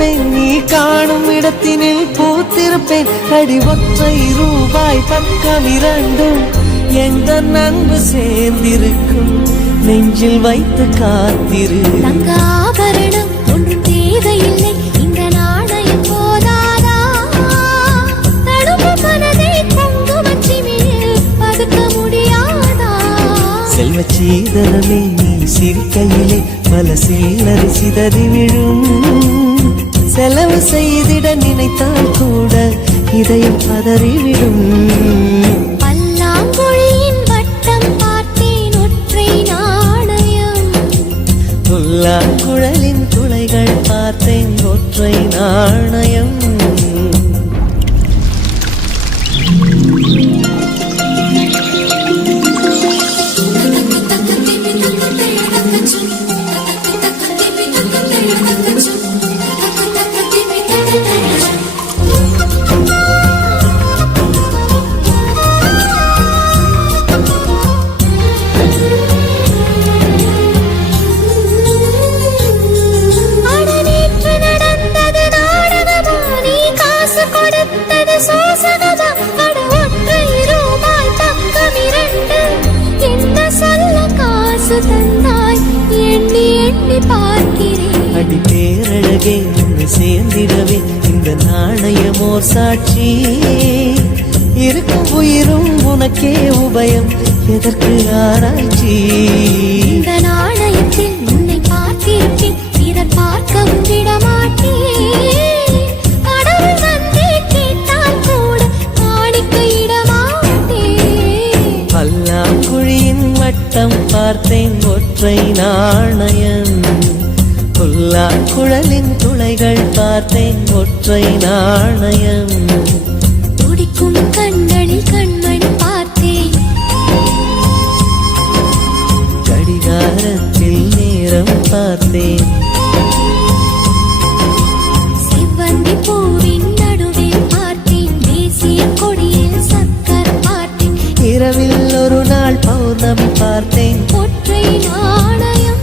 காத்திருப்பேன், நீ காணும் இடத்தினில் பூத்திருப்பேன். அடி ஒற்றை ரூபாய் பக்கம் இரண்டும் எந்த அன்பு சேர்ந்திருக்கும், நெஞ்சில் வைத்து காத்திரு. தங்க ஆபரணம் ஒன்றும் தேவையில்லை, இந்த நாணயம் போதாதா? தடுப்பு மனதை குங்குமச்சிமிழில் பதுக்க முடியாதா? செல்வ சீதனமே நீ சிரிக்கையிலே பல சில்லறை சிதறி விழும். செலவு செய்திட நினைத்தால் கூட இதயம் பதறிவிடும். பல்லாங்குழியின் வட்டம் பார்த்தேன் ஒற்றை நாணயம், புல்லாங்குழலின் துளைகள் பார்த்தேன் ஒற்றை நாணயம். அடி பேரழகே உன்னை சேர்ந்திடவே இந்த நாணயமோர் சாட்சி. இருக்கும் உயிரும் உனக்கே உபயம், எதற்கு ஆராய்ச்சி? இந்த நாணயத்தில் உன்னை பார்த்திருப்பேன், இதர் பார்க்கவும் விடமாட்டேன். கடவுள் வந்தே கேட்டால் கூட காணிக்கையிடமாட்டேன். பல்லாங்குழியின் வட்டம் பார்த்தேன் ஒற்றை நாணயம், புல்லாங்குழலின் துளைகள் பார்த்தேன் ஒற்றை நாணயம். துடிக்கும் கண்களில் கண்மணி பார்த்தேன், கடிகாரத்தில் நேரம் பார்த்தேன். செவ்வந்தி பூவின் நடுவில் பார்த்தேன், தேசிய கொடியில் சக்கர் பார்த்தேன். இரவில் ஒரு நாள் பௌர்ணமி பார்த்தேன் ஒற்றை நாணயம்.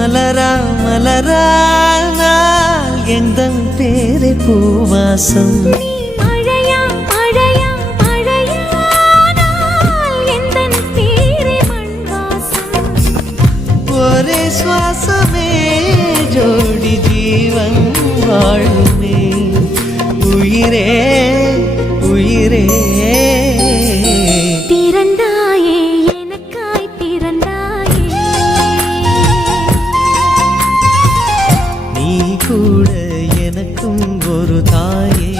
மலரா மலரானால் எந்தன் பேரை பூவாசம். மழையா மழையா மழையானால் எந்தன் பேரை மண்வாசம். ஒரே சுவாசமே ஜோடி ஜீவன் வாழுமே. உயிரே உயிரே பிறந்தாயே எனக்காய் பிறந்தாயே, நீ கூட எனக்கும் ஒரு தாயே.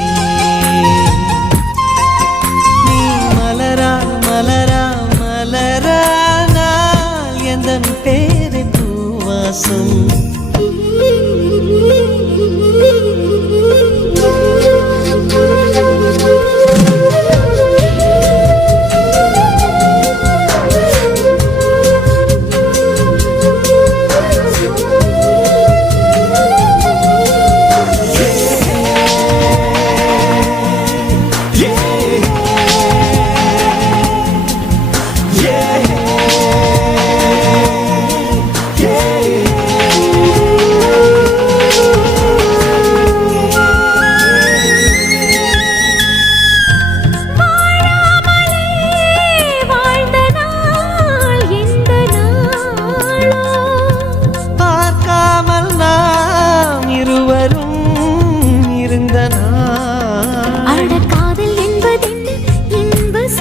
நீ மலரா மலரா மலரானால் எந்தன் பேரை பூவாசம்.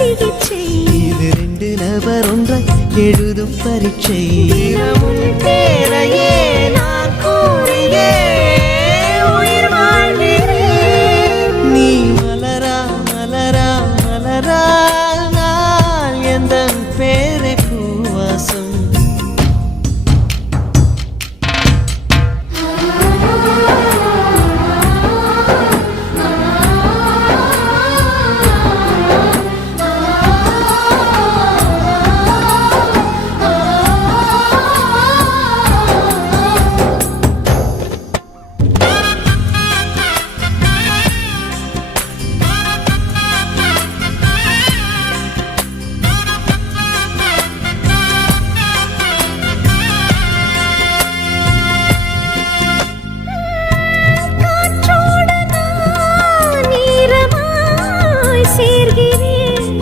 சிகிச்சை. இது ரெண்டு நபர் ஒன்றாய் எழுதும் பரீட்சை. தினமும் பேரையே நான் கூறியே உயிர் வாழ்கிறேன். நீ மலரா மலரா மலரா நான் எந்தன் பேரை பூவாசம். காற்றோடு நான் ஈரமாய் சேர்கிறேன்.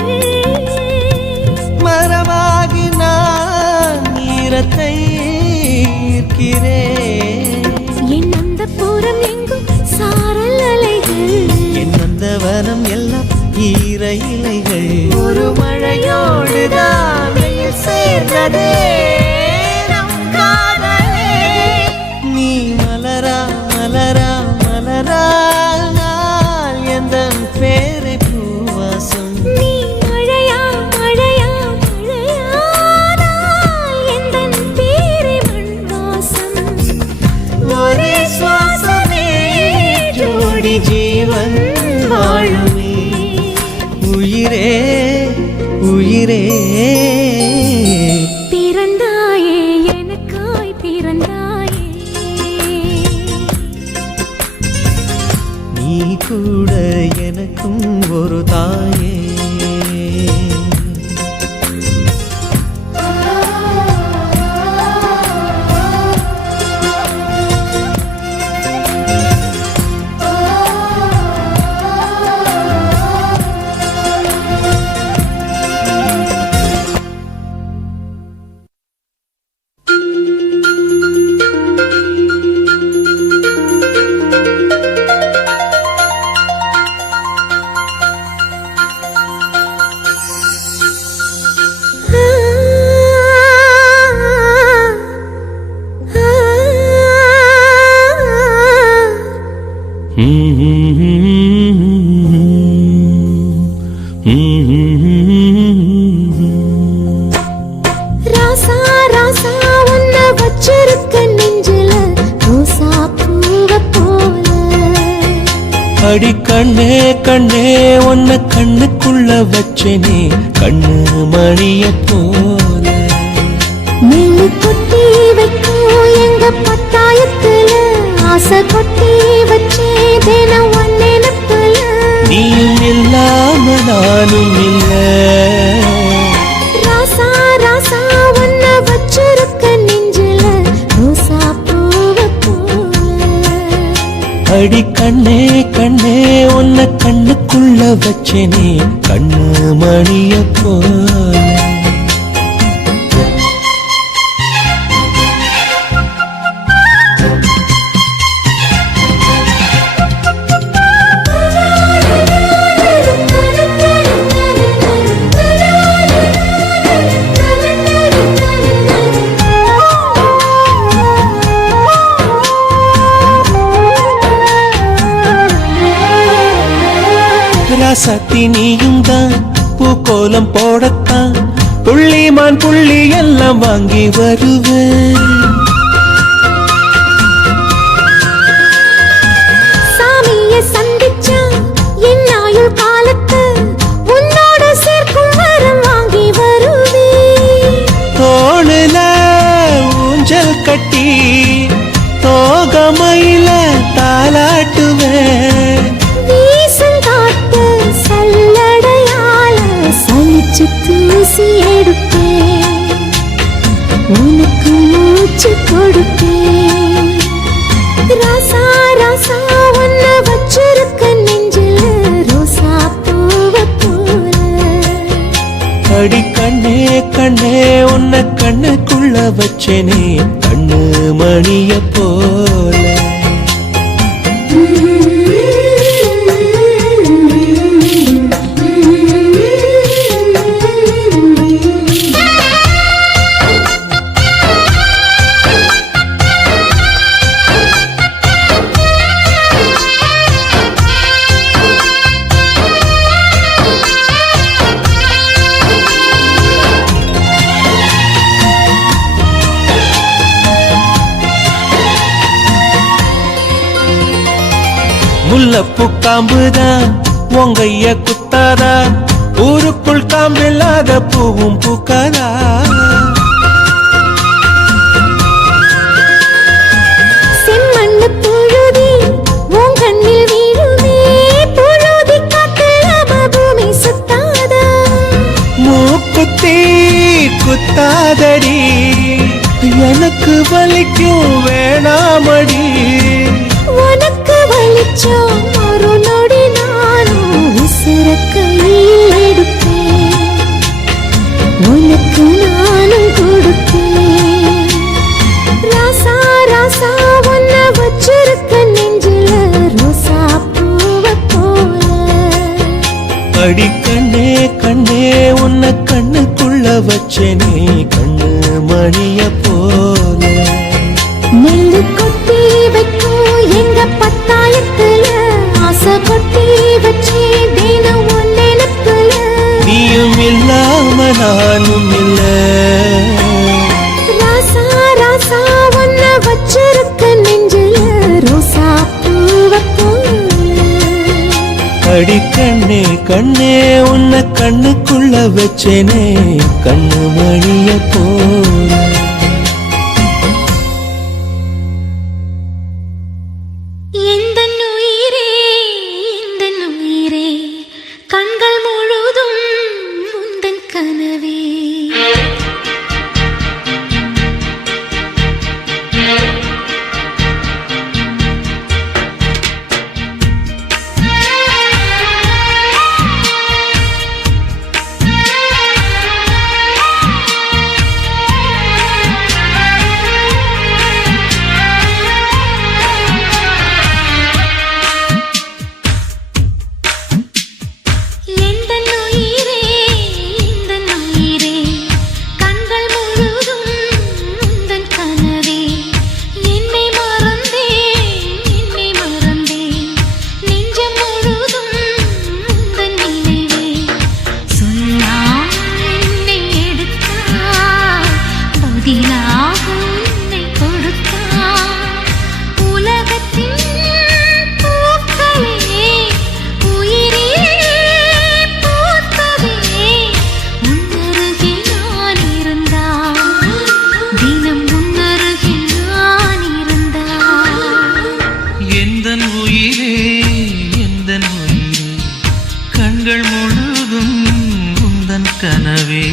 மரமாகி நான் ஈரத்தை ஈர்க்கிறேன். என் அந்தப்புறம் எங்கும் சாரல் அலைகள். என் நந்தவனம் எல்லாம் ஈர இலைகள். ஒரு மழையோடுதான் வெயில் சேர்ந்ததே நம் காதலே. நீ மலரா மலரா மலரா நான் எந்தன் பேரை பூவாசம். நீ மழையா மழையா மழையானால் எந்தன் பேரை மண் வாசம். ஒரே சுவாசமே ஜோடி ஜீவன் வாழுமே. உயிரே உயிரே பிறந்தாயே எனக்காய் பிறந்தாயே. நீ கூட எனக்கும் ஒரு தாயே. ராசா ராசா உன்னை வச்சிருக்க நெஞ்சில ரோசா பூவை போல. அடி கண்ணே கண்ணே உன்னை கண்ணுக்குள்ள வச்சனே கண்ணு மணிய போல. நெல்லு கொட்டி வைக்கும் எங்க பத்தாயத்துல ஆசை கொட்டி வச்சே தினம் ஒன் நினைப்புல. நீயும் இல்லாம நானும் இல்ல. ராசா ராசா உன்னை வச்சிருக்க நெஞ்சில ரோசா பூவை போல. அடி கண்ணே கண்ணே உன்னை கண்ணுக்குள்ள வச்சனே கண்ணு மணிய போல. ராசாத்தி நீயும் தான் பூக்கோலம் போடத்தான் புள்ளிமான் புள்ளி எல்லாம் வாங்கி வருவேன். சாமியை சந்திச்சா என் ஆயுள் காலத்து உன்னோட சேர்க்கும் வரம் வாங்கி வருவேன். தோளுல ஊஞ்சல் கட்டி தோகமையில தாலாட்டுவேன். வீசும் காத்து சல்லடையால சலிச்சு தூசி எடுப்பேன். உனக்கு மூச்சு கொடுப்பேன். ராசா ராசா உன்னை வச்சிருக்க நெஞ்சில ரோசா பூவை போல. அடி கண்ணே கண்ணே உன்னை கண்ணுக்குள்ள வச்சனே கண்ணு மணிய போல. முல்லப்பூ காம்புதான் உங்கைய குத்தாதா, ஊருக்குள் காம்பில்லாத பூவும் பூக்காதா. செம்மண்ணு புழுதி உன் கண்ணில் வீழுமே, புழுதி காத்துல பூமி சுத்தாதா. மூக்குத்தி குத்தாதடி, எனக்கு வலிக்கும் வேணாமடி. உனக்கு வலிச்சோம் ஒரு நொடி நானும் விசிற கையில் எடுப்பேன், உனக்கு நானும் கொடுப்பேன். ராசா ராசா ஒன்ன வச்சிருக்க நெஞ்சில ரோசா பூவ போல. அடி கண்ணே கண்ணே உன்னை கண்ணுக்குள்ள வச்சேனே கண்ணு மணிய போல. நெல்லு கொட்டி வைக்கும் எங்க பத்தாயத்துல, ஆசை கொட்டி வச்சே தினம் உன் நினைப்புல. நீயும் இல்லாம நானும் இல்ல. ராசா ராசா ஒன்ன வச்சிருக்க நெஞ்சில ரோசா பூவ போல. அடி கண்ணே கண்ணே உன்னை கண்ணுக்குள்ள வச்சேனே கண்ணு மணிய போல. எந்தன் உயிரே எந்தன் உயிரே, கண்கள் முழுதும் உந்தன் கனவே. எந்தன் உயிரே எந்தன் உயிரே, கண்கள் முழுதும் உந்தன் கனவே. என்னை மறந்தேன் நெஞ்சம் முழுதும் உந்தன் நினைவே. சொல்லால் என்னை எடுத்தால், பதிலாக உன்னை கொடுத்தால், உலகத்தின் பூக்களே உயிரே பூத்ததே. உன்னருகில் நான் இருந்தால், தினம் உன்னருகில் நான் இருந்தால். எந்தன் உயிரே எந்தன் உயிரே, கண்கள் முழுதும் உந்தன் கனவே.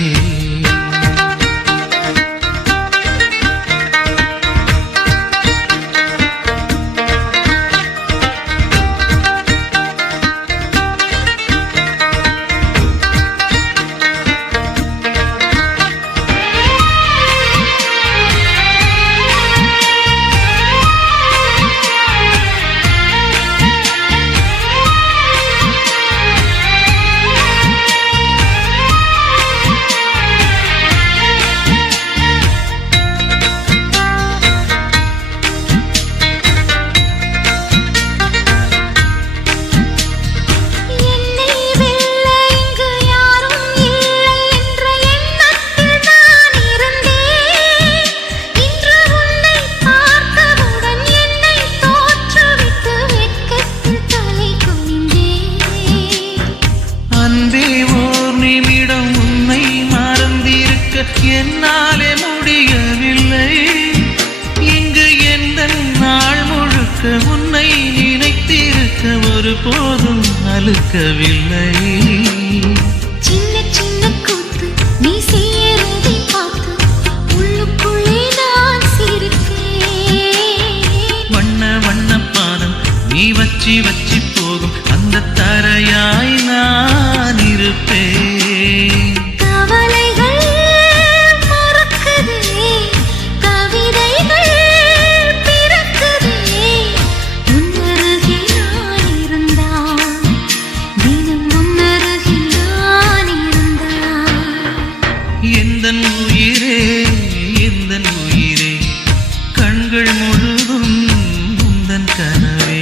என்னை வெல்ல இங்கு யாரும் இல்லை என்ற எண்ணத்தில் நான் இருந்தேன். இன்று உன்னை பார்த்தவுடன் என்னை தோற்றுவிட்டு வெட்கத்தில் தலை குனிந்தேன். அன்பே ஓர் நிமிடம் உன்னை மறந்திருக்க என்னாலே முடியவில்லை. இங்கு எந்த நாள் முழுக்க உன்னை நினைத்திருக்க ஒருபோதும் அலுக்கவில்லை. சின்ன சின்ன கூத்து நீ செய்யறதை பார்த்து உள்ளுக்குள்ளே நான் சிரிப்பேன். வண்ண வண்ண பாதம் நீ வச்சி வச்சி போகும் அந்த தரையாய் நான் இருப்பேன். கவலைகள் மறக்குதே, கவிதைகள் பிறக்குதே. உன்னருகில் நான் இருந்தால், தினம் உன்னருகில் நான் இருந்தால். எந்தன் உயிரே எந்தன் உயிரே, கண்கள் முழுதும் உந்தன் கனவே.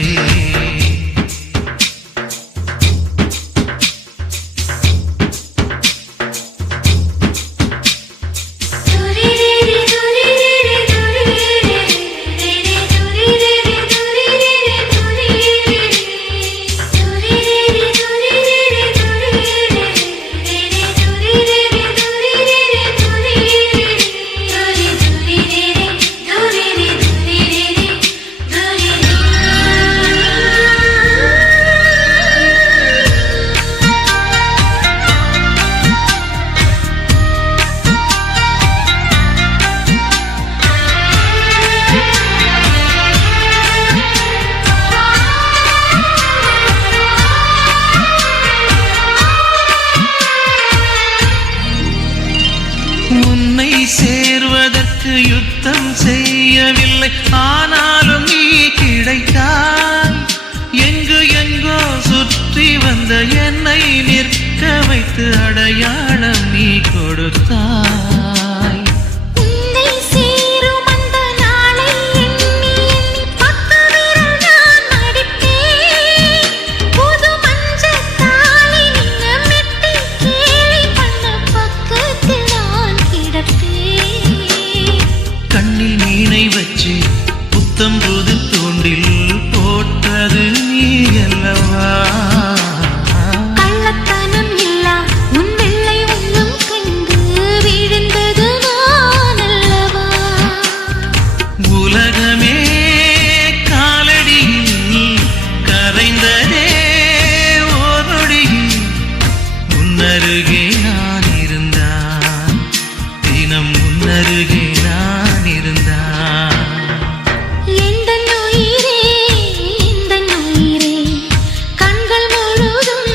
சேர்வதற்கு யுத்தம் செய்யவில்லை, ஆனாலும் நீ கிடைத்தாய். எங்கு எங்கோ சுற்றி வந்த என்னை நிற்க வைத்து அடையாளம் நீ கொடுத்தாய். உன்னை சேரும் அந்த நாளை எண்ணி எண்ணி பத்து விரல் நான் மடிப்பேன். புது மஞ்சள் தாலி நின்ன மெட்டி கேலி பண்ண பக்கத்தில் நான் கிடப்பேன். கண்ணில் மீனை வச்சு புத்தம் புது தூண்டில் போட்டது நீ அல்லவா? கள்ளத்தனம் இல்லா உன் வெள்ளை உள்ளம் கண்டு விழுந்தது நான் அல்லவா? உலகமே காலடியில் கரைந்ததே ஓரொடியில், உன்னருகே நான் இருந்தான், தினம் உன்னருகே நான் இருந்தான். எந்தன் உயிரே, எந்தன் உயிரே, கண்கள் முழுதும்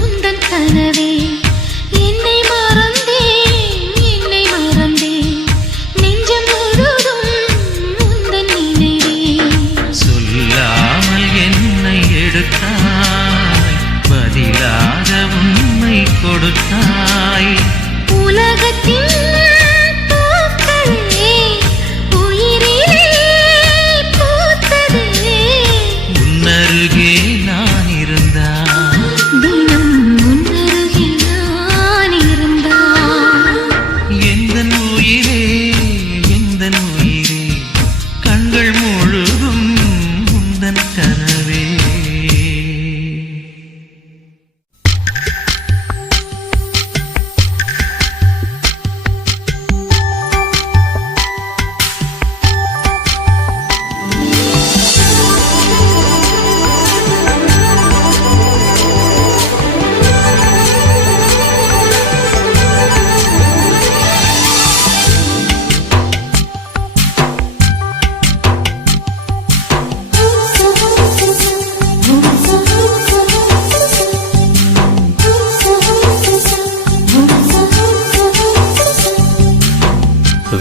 உந்தன் கனவே. என்னை மறந்தேன், என்னை மறந்தேன், நெஞ்சம் முழுதும் உந்தன் நினைவே. சொல்லாமல் என்னை எடுத்தாய், பதிலாக உண்மை கொடுத்தாய். உலகத்தின் பூக்களே உயிரிலே பூத்ததே. உன்னருகே நான் இருந்தான், தினம் உன்னருகே நான் இருந்தான். எந்தன் உயிரே, எந்தன் உயிரே, கண்கள் முழுதும் உந்தன் கனவே.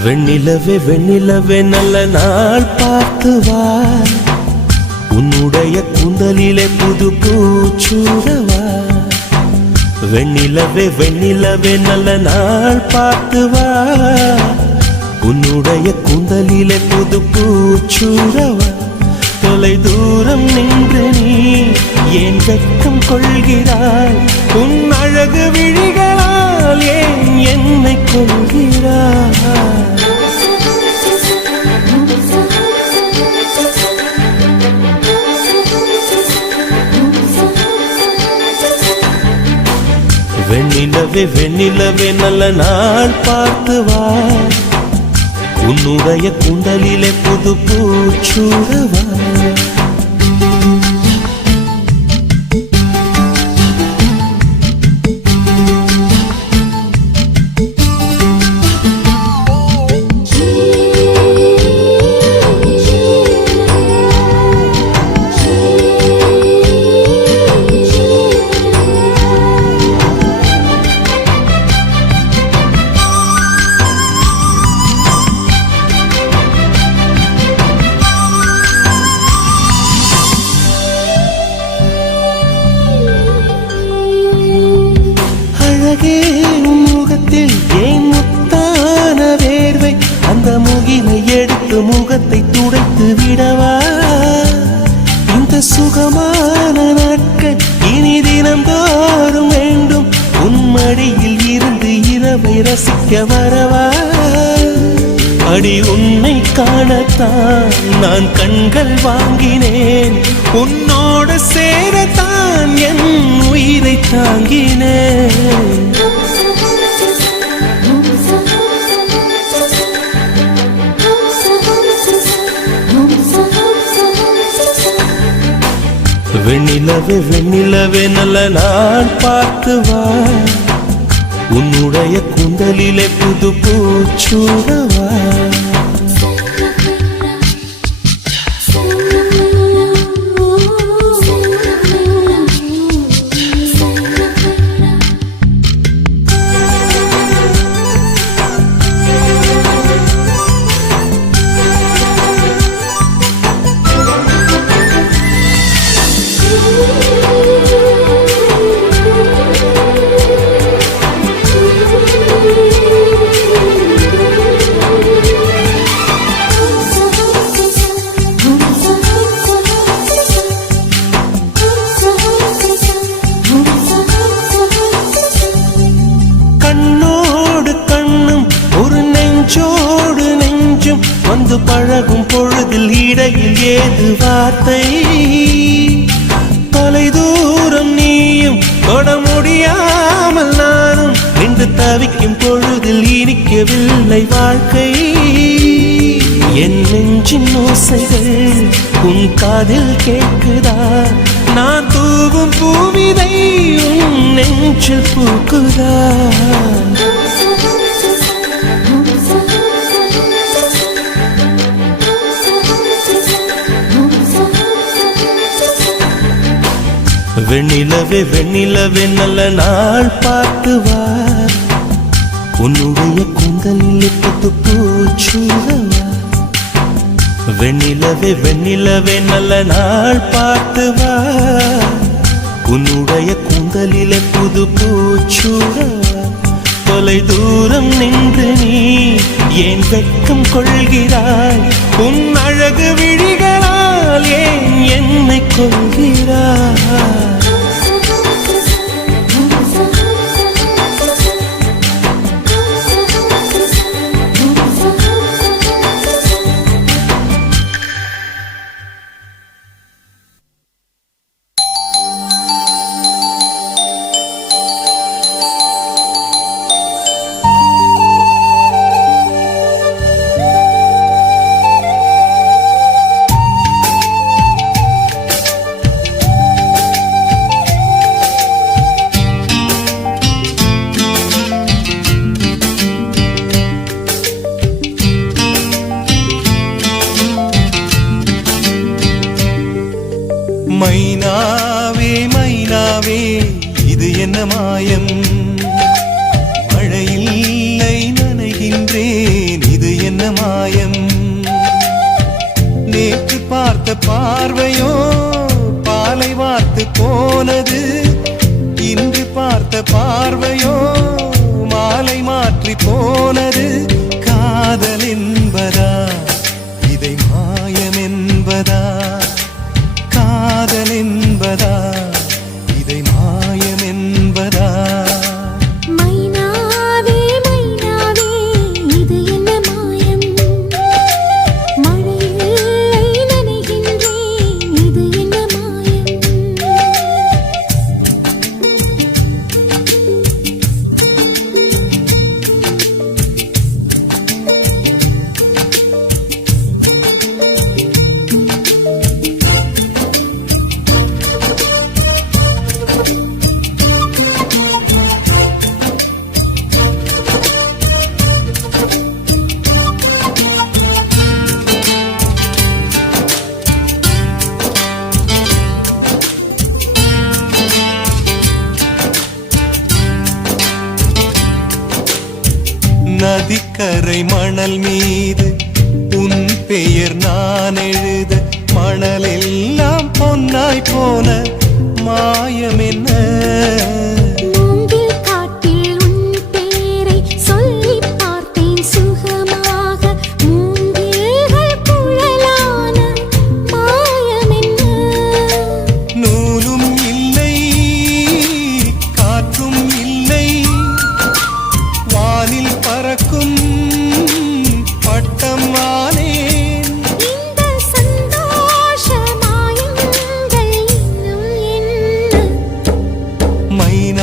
வெண்ணிலவே வெண்ணிலவே நல்ல நாள் பார்த்து வா, உன்னுடைய கூந்தலிலே புது பூச்சூடவா. வெண்ணிலவே வெண்ணிலவே நல்ல நாள் பார்த்து வா, உன்னுடைய கூந்தலிலே புது பூச்சூடவா. தொலை தூரம் நின்று நீ ஏன் வெட்கம் கொள்கிறாய்? உன் அழகு விழிகளால் ஏன் என்னை கொள்கிறாய்? வெண்ணிலவே வெண்ணிலவே நல்ல நாள் பார்த்து வா, உன்னுடைய கூந்தலிலே புது பூச்சூடவா. அழகே உன் முகத்தில் ஏன் முத்தான வேர்வை? அந்த முகிலை எடுத்து முகத்தை துடைத்து விடவா? இந்த சுகமான நாட்கள் இனி தினந்தோறும் வேண்டும். உன் மடியில் இருந்து இரவை ரசிக்க வரவா? அடி உன்னை காணத்தான் நான் கண்கள் வாங்கினேன், உன்னோடு சேரத்தான் என் உயிரை தாங்கினேன். வெண்ணிலவே வெண்ணிலவே நல்ல நாள் பார்த்து வா, உன்னுடைய கூந்தலிலே புது பூச்சூடவா. கண்ணோடு கண்ணும் ஒரு நெஞ்சோடு நெஞ்சும் வந்து பழகும் பொழுதில் இடையில் ஏது வார்த்தை தொலை தூரம் நீயும் தொட முடியாமல் நானும் நின்று தவிக்கும் பொழுதில் இனிக்கவில்லை வாழ்க்கை என் நெஞ்சின் ஓசைகள் உன் காதில் கேட்குதா நான் தூவும் பூவிதை உன் நெஞ்சில் பூக்குதா வெண்ணிலவே வெண்ணிலவே நல்ல நாள் பார்த்து வா உன்னுடைய கூந்தலில் புத்து பூச்சூடவா வெண்ணிலவே வெண்ணிலவே நல்ல நாள் பார்த்து வா உன்னுடைய கூந்தலிலே புது பூச்சூடவா தொலை தூரம் நின்று நீ ஏன் வெட்கம் கொள்கிறாய் உன் அழகு விழிகளால் ஏன் என்னை கொள்கிறாய் மைனாவே மைனாவே இது என்ன மாயம் மழையில்லை நனைகின்றேன் இது என்ன மாயம் நேற்று பார்த்த பார்வையோ பாலை வார்த்து போனது இன்று பார்த்த பார்வையோ மாலை மாற்றி போனது காதல் என்பதா இதை மாயம் என்பதா காதல் என்பதா இதை மாயம் என்பதா மைனாவே மைனாவே இது என்ன மாயம் மழையில்லை நனைகின்றேன் இது என்ன மாயம் நதிக்கரை மணல் மீது உன் பெயர் நான் எழுத மணலெல்லாம் பொன்னாய் போன மாயம் என்ன மூங்கில் காட்டில் உன் பேரை சொல்லிப் பார்த்தேன் சுகமாக மூங்கில்கள் குழலான மாயம் என்ன நூலும் இல்லை காற்றும் இல்லை வானில் பறக்கும் பட்டம் வானேன் இந்த சந்தோஷ மாயங்கள் இன்னும் என்ன மைனா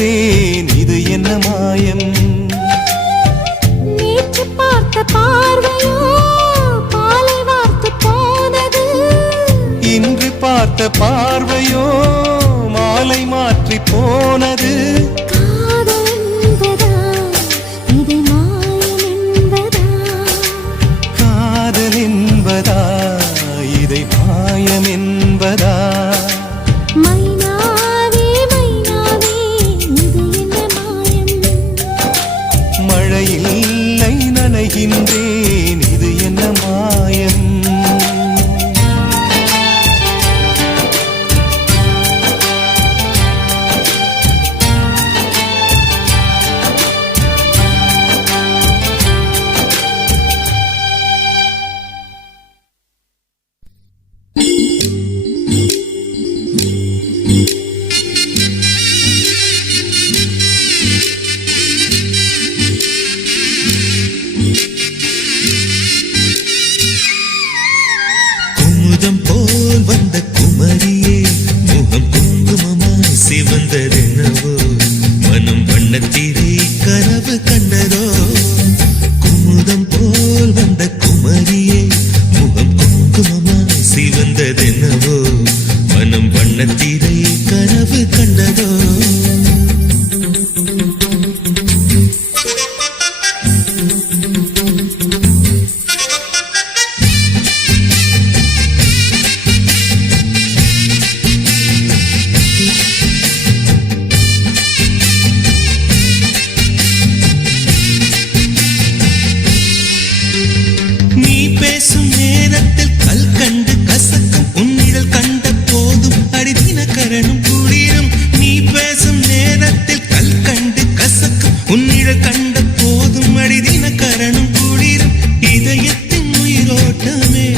நனைகின்றேன் இது என்ன மாயம் நேற்று பார்த்த பார்வையோ பாலை வார்த்து போனது இன்று பார்த்த பார்வையோ மாலை மாற்றி போனது காதல் என்பதா இதை மாயம் என்பதா காதல் என்பதா இதை மாயம் என்பதா மைனாவே மைனாவே இது என்ன மாயம் மழையில்லை நனைகின்றேன் இது என்ன மாயம் குமுதம் போல் வந்த குமரியே முகம் குங்குமமாய் சிவந்ததென்னவோ மனம் வண்ணத்திரை கனவு கண்டதோ குமுதம் போல் வந்த குமரியே முகம் குங்குமமாய் சிவந்ததென்னவோ மனம் வண்ணத்திரை கனவு கண்டதோ நீ பேசும் நேரத்தில் கல் கண்டு கசக்கும் உன்னிடல் கண்ட போதும் அடிதின கரணும் குளிரும் நீ பேசும் நேரத்தில் கல் கண்டு கசக்கும் உன்னிடல் கண்ட போதும் அடிதின கரணும் குளிரும் இதயத்தின் உயிரோட்டமே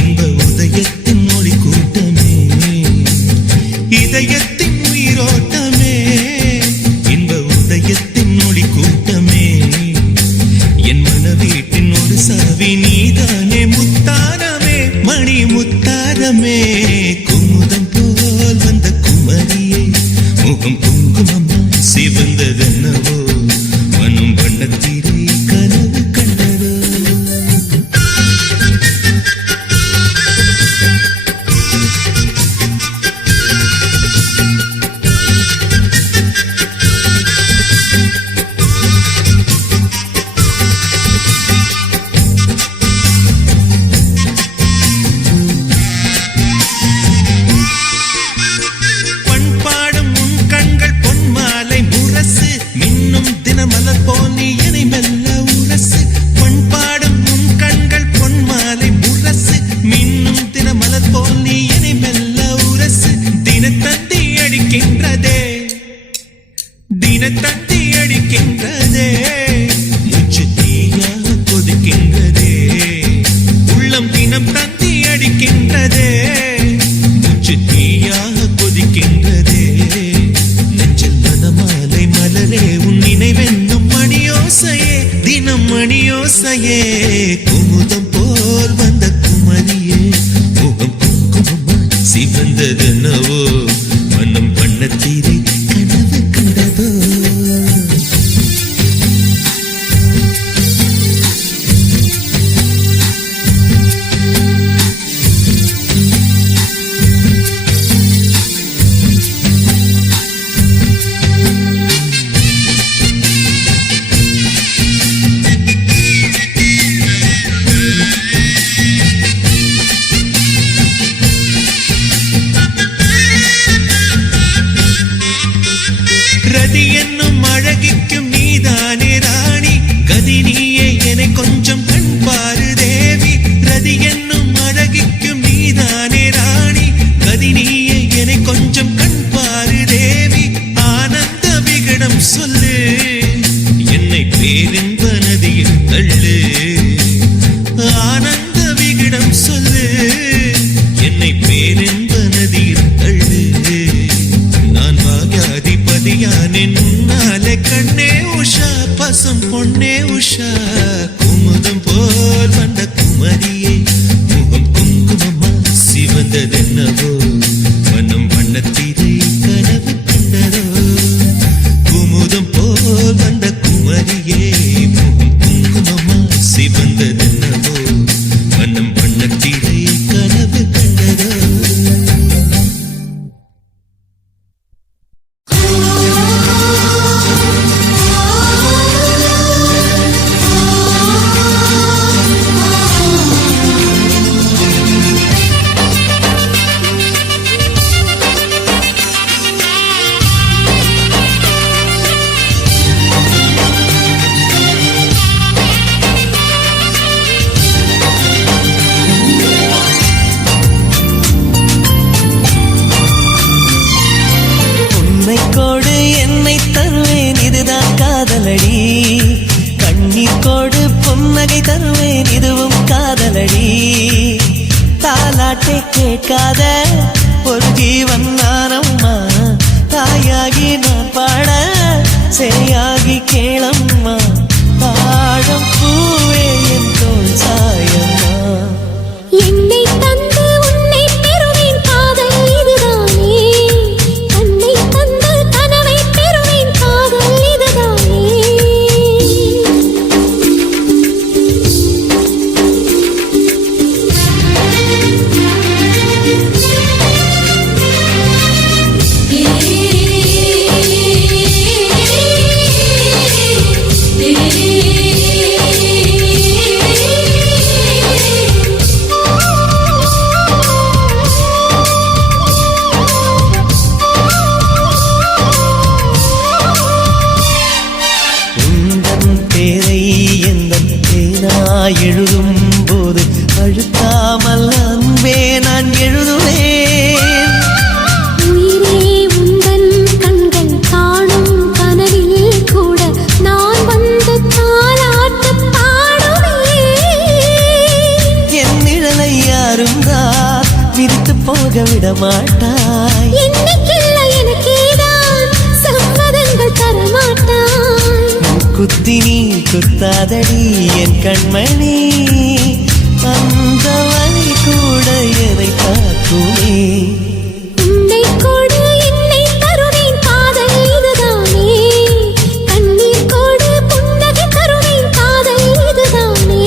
இன்ப உதயத்தின் மொழி கூட்டமே இதயத்தின் உயிரோட்டமே இன்ப உதயத்தின் மொழி கூட்டமே என் மனவீட்டின் ஒரு சாவி நீதானே முத்தாரமே மணி முத்தாரமே குமுதம் போல் வந்த குமரியே முகம் குங்குமமாய் சிவந்ததென்னவோ மனம் வண்ணத்திரை கனவு கண்டதோ பண்பாடும் உன் கண்கள் பொன்மாலை முரசு மின்னும் தினமலர் போல் நீ என்னை மெல்ல உரசு பண்பாடும் உன் கண்கள் பொன்மாலை முரசு மின்னும் தினமலர் போல் நீ என்னை மெல்ல உரசு தினத்தந்தி அடிக்கின்றதே தினத்தந்தி அடிக்கின்றதே மூச்சு தீயாக கொதிக்கின்றதே உள்ளம் தினம் தந்தி அடிக்கின்றதே மூச்சு தீயாக கொதிக்கின்றதே நெஞ்சில் மனமாலை மலரே உன் நினைவென்னும் மணியோசையே தினம் மணியோசையே குமுதம் போல் வந்த குமரியே முகம் குங்குமமாய் சிவந்ததென்னவோ மனம் வண்ணத்திரை கனவு கண்டதோ ரதி என்னும் அழகிக்கும் நீதானே ராணி கதி நீயே என கொஞ்சம் கண் பாரு தேவி ரதி என்னும் அழகிக்கும் நீதானே ராணி கதி நீயே என கொஞ்சம் கண் பாரு தேவி ஆனந்த விகடம் சொல்லு என்னை பேரின்ப நதியில் தள்ளு ஆனந்த விகடம் சொல்லு என்னை பேரின்ப நதியில் தள்ளு நான் பாக்யாதிபதியானே உன்னாலே கண்ணே உஷா பசும் பொன்னே உஷா குமுதம் போல் வந்த குமரியே முகம் குங்குமமா சிவந்ததென்னவோ மனம் வண்ணத்திரை கனவு கண்டதோ தாலாட்டை கேட்காத ஒரு ஜீவன் நானம்மா. தாயாகி நான் பாட சரியாகி கேளம்மா. தாழம் பூவே என் தோல் சாயம்மா. என்னை தந்து உன்னை பெறுவேன் காதல் இதுதானே. கண்ணை தந்து கனவை பெறுவேன் காதல் இதுதானே. எழுதும் போது அழுத்தாமல் அன்பே நான் எழுதுவேன். உயிரே உந்தன் கண்கள் காணும் கனவில் கூட நான் வந்து தாலாட்டு பாடுவேன். என் நிழலை யாரும் தான் விரித்து போக விட மாட்டாய். என்னைக்கில்லை எனக்கேதான் சம்மதங்கள் தரமாட்டாய். குத்தி நீ குத்தாதடி என் கண்மணி. அந்த வழி கூட என்னை காக்குமே. உன்னை கொடு என்னை தருவேன் காதல் இதுதானே. கண்ணீர் கொடு புன்னகை தருவேன் காதல் இதுதானே.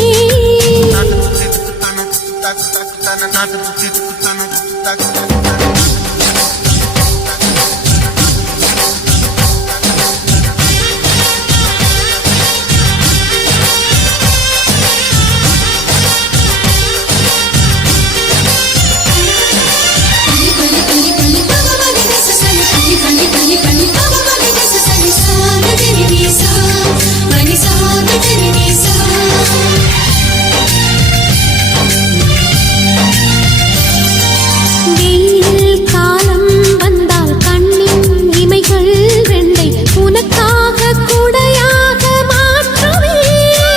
வெயில் காலம் வந்தால் கண்ணின் இமைகள் ரெண்டை உனக்காக குடையாக மாற்றுவேன்.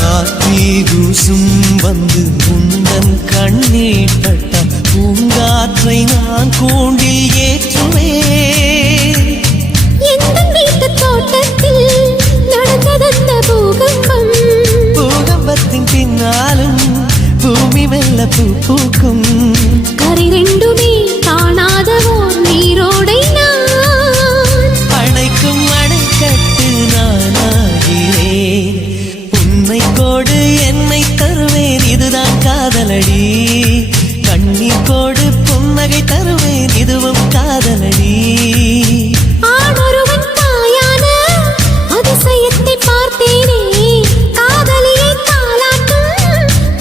காத்தி தூசும் வந்து உந்தன் கண்ணீர் பட்ட பூங்காற்றை நான் கூண்டில் ஏற்றுவேன். எந்த வீட்டு தோட்டத்தில் நடந்ததந்த பூகம்பம். பூகம்பத்தின் பின்னாலும் பூமி மெல்ல பூ பூக்கும். கரை ரெண்டுமே காணாதவோர் நீரோடை நான். அணைக்கும் அணைக்கட்டு நானாகிறேன். உன்னை கோடு என்னை தருவேன் இதுதான் காதலடி. கண்ணீர் கோடு புன்னகை தருவேன் இதுவும் காதலடி. ஆணொருவன் தாயான அதிசயத்தை பார்த்தேனே. காதலியை தாலாட்டும்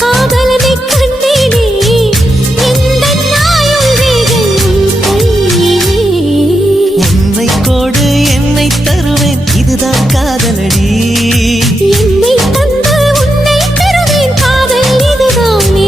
காதலனை கண்டேனே. எந்த நாயுள் ரேகை உன் கையிலே. உன்னை கோடு என்னை தருவேன் இதுதான் காதலடி. என்னை தந்து உன்னை பெறுவேன் காதல் இதுதானே.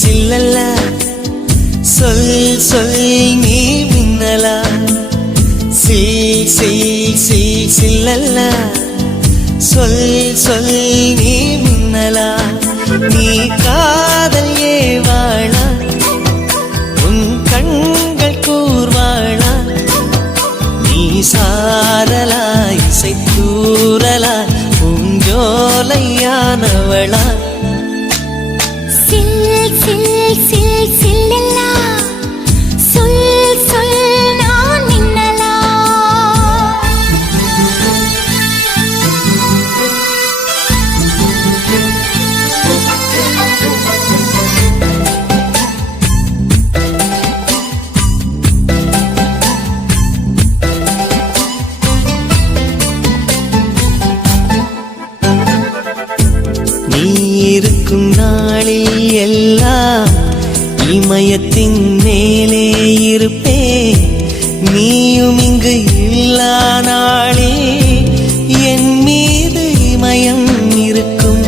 சில்லல்ல சொல் சொல் நீ மின்னலா. சில்லல்ல சொல் சொல் நீ மின்னலா. நீ காதல் ஏவாளா உன் கண்கள் கூர்வாளா. நீ சாரலா இசைத்தூரலா பூஞ்சோலையானவளா. சில்லல்லா சொல் சொல் நான் மின்னலா. நாளில் எல்லாம் இமயத்தின் மேலே இருப்பே. நீயும் இங்கு இல்லா நாளே என் மீது இமயம் இருக்கும்.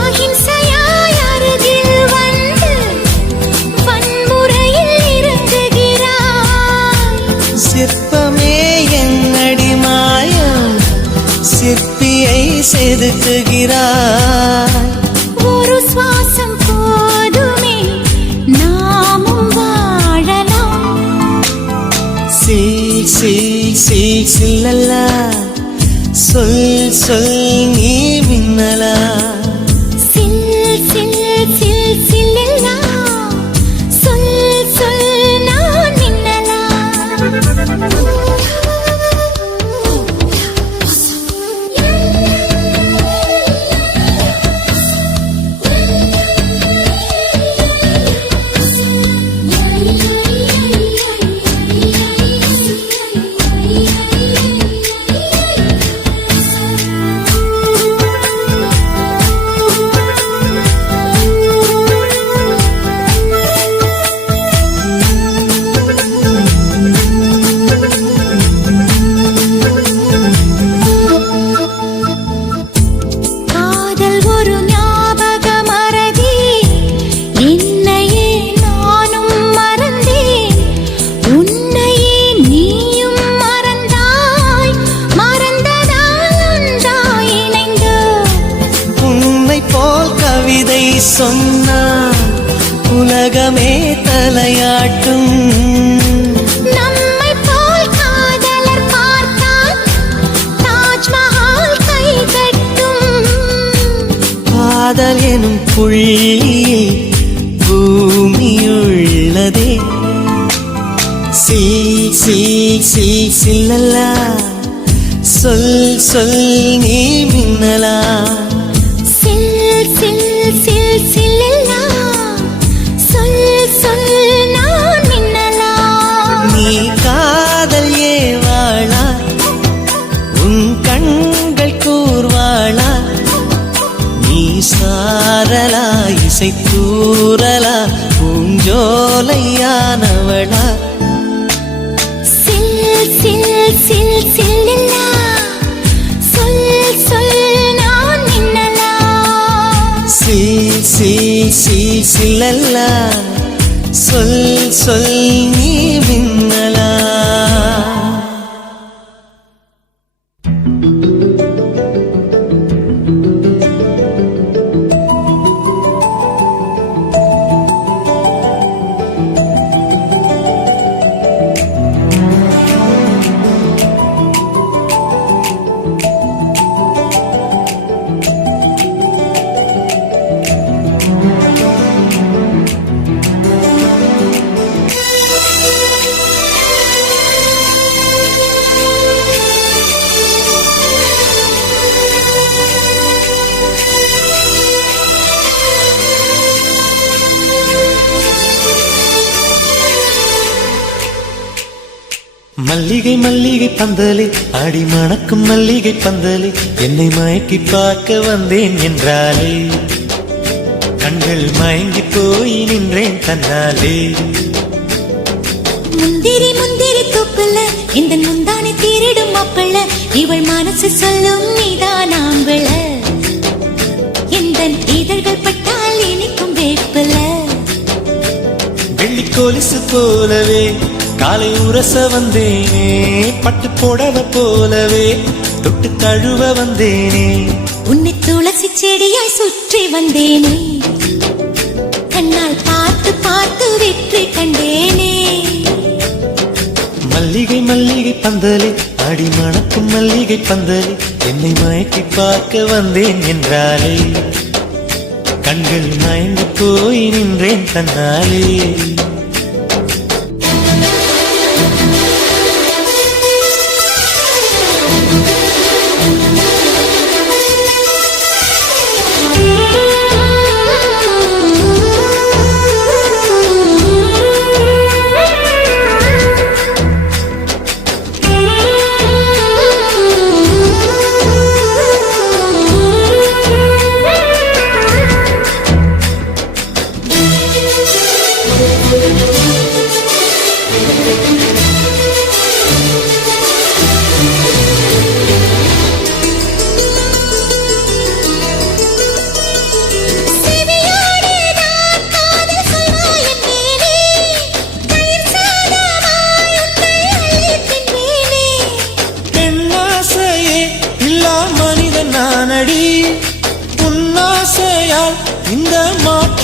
அஹிம்சையாய் அருகில் வந்து வன்முறையில் இறங்குகிறாய். சிற்பமே என்னடி மாயம், சிற்பியை செதுக்குகிறாய். ஒரு சுவாசம் போதுமே நாமும் வாழலாம். சில் சில் சில் சில்லல்லா, சொல் சொல் நீ மின்னலா. சில் சில் சில் சில்லெல்லாம் சொல் சொல் நான் மின்னலா. காதல் ஒரு ஞாபக மறதி, என்னையே நானும் மறந்தேன். உன்னையே நீயும் மறந்தாய், மறந்ததால் ஒன்றாய் இணைந்தோம். உன்னை போல் கவிதை சொன்னால் உலகமே தலையாட்டும். நம்மை போல் காதலர் பார்த்தால் தாஜ்மஹால் கை தட்டும். காதல் எனும் புள்ளியில் பூமியுள்ளதே. சில் சில் சில் சில்லல்லா, சொல் சொல் நீ மின்னலா. சில் சில் சில் சில்லெல்லாம் சொல் சொல் நான் மின்னலா. நீ காதல் ஏவாளா, உன் கண்கள் கூர்வாளா. நீ சாரலா, இசை தூரலா, பூஞ்சோலையானவளா. சில் சில் சில் சில்லெல்லாம் சொல் சொல் நான் மின்னலா. சில் சில் சில் சில்லல்லா, சொல் சொல் நீ மின்னலா. மல்லிகை மல்லிகை பந்தலே, அடி மணக்கும் மல்லிகை பந்தலே, என்னை மயக்கி பார்க்க வந்தேன் என்றாலே. கண்கள் மயங்கி போய் நின்றேன் தன்னாலே. முந்திரி முந்திரி தொப்புல இந்த முந்தானை திருடும் மாப்பிள்ள, இவள் மனசு சொல்லும் நீதான் ஆம்பள. இந்த இதழ்கள் பட்டால் இனிக்கும் வேப்பில. வெள்ளி கொலுசு போலவே காலை உரச வந்தேனே, பட்டு புடவ போலவே தொட்டு தழுவ வந்தேனே. உன்னை துளசி செடியாய் சுற்றி வந்தேனே, கண்ணால் பார்த்து பார்த்து வெற்றி கண்டேனே. மல்லிகை மல்லிகை பந்தலே, அடி மணக்கும் மல்லிகை பந்தலே, என்னை மயக்கி பார்க்க வந்தேன் என்றாலே. கண்கள் மயங்கி போய் நின்றேன் தன்னாலே.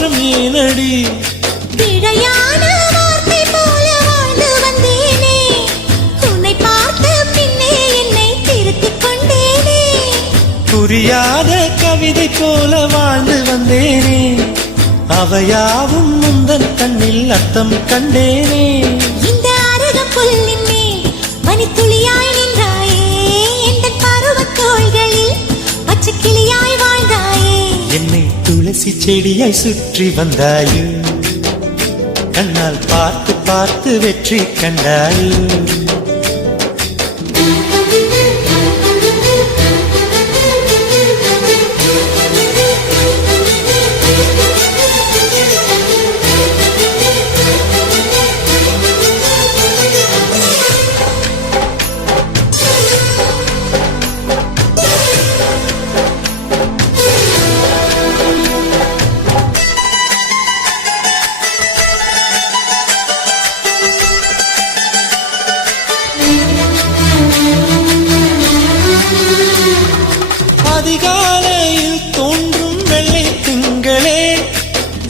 மாற்றம் ஏனடி பிழையான வார்த்தை போல வாழ்ந்து வந்தேனே உன்னை பார்த்த பின்னே என்னை திருத்திக் கொண்டேனே புரியாத கவிதை போல வாழ்ந்து வந்தேனே அவையாவும் முந்தன் கண்ணில் அர்த்தம் கண்டேனே இந்த அருக புல்லின் மேல் பனித்துளியாய் நின்றாயே எந்தன் பருவத் தோள்களில் பச்சை கிளியாய் வாழ்ந்தாயே என்னை துளசி செடியாய் சுற்றி வந்தாயோ கண்ணால் பார்த்து பார்த்து வெற்றி கண்டாயோ அதிகாலையில் தோன்றும் வெள்ளை திங்களே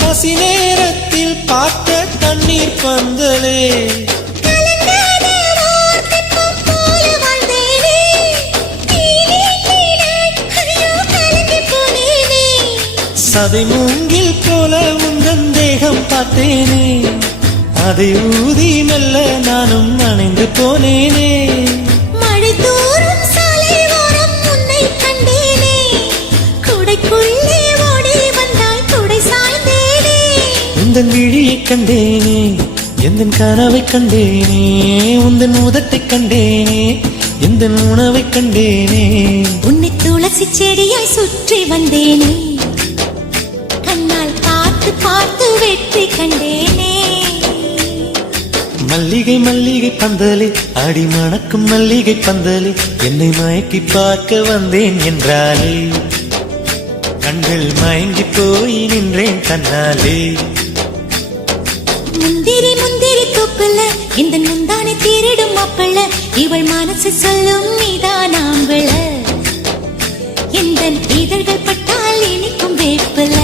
பசி நேரத்தில் பார்த்த தண்ணீர் பந்தலே கலங்காத ஓர் தெப்பம் போல வாழ்ந்தேனே நீலே நீலே ஐயோ கலங்கிப் போனேனே சதை மூங்கில் போல உந்தன் தேகம் பார்த்தேனே அதை ஊதி மெல்ல நானும் அணைந்து போனேனே மழை தூறும் சாலை ஓரம் உன்னை கண்டேனே குடைக்குள்ளே ஓடி வந்தாய் குடை சாய்ந்தேனே உந்தன் விழியைக் கண்டேனே எந்தன் கனவைக் கண்டேனே உந்தன் உதட்டைக் கண்டேனே எந்தன் உணவைக் கண்டேனே உன்னை துளசி செடியாய் சுற்றி வந்தேனே கண்ணால் பார்த்து பார்த்து வெற்றி கண்டேனே மல்லிகை மல்லிகை பந்தலே அடி மணக்கும் மல்லிகை பந்தலே என்னை மயக்கி பார்க்க வந்தேன் என்றாலே கண்கள் மயங்கி போய் நின்றேன் தன்னாலே முந்திரி முந்திரி தொப்புல இந்த முந்தானை திருடும் மாப்பிள்ள இவள் மனசு சொல்லும் நீதான் ஆம்பள எந்த இதழ்கள் பட்டால் இனிக்கும் வேப்பில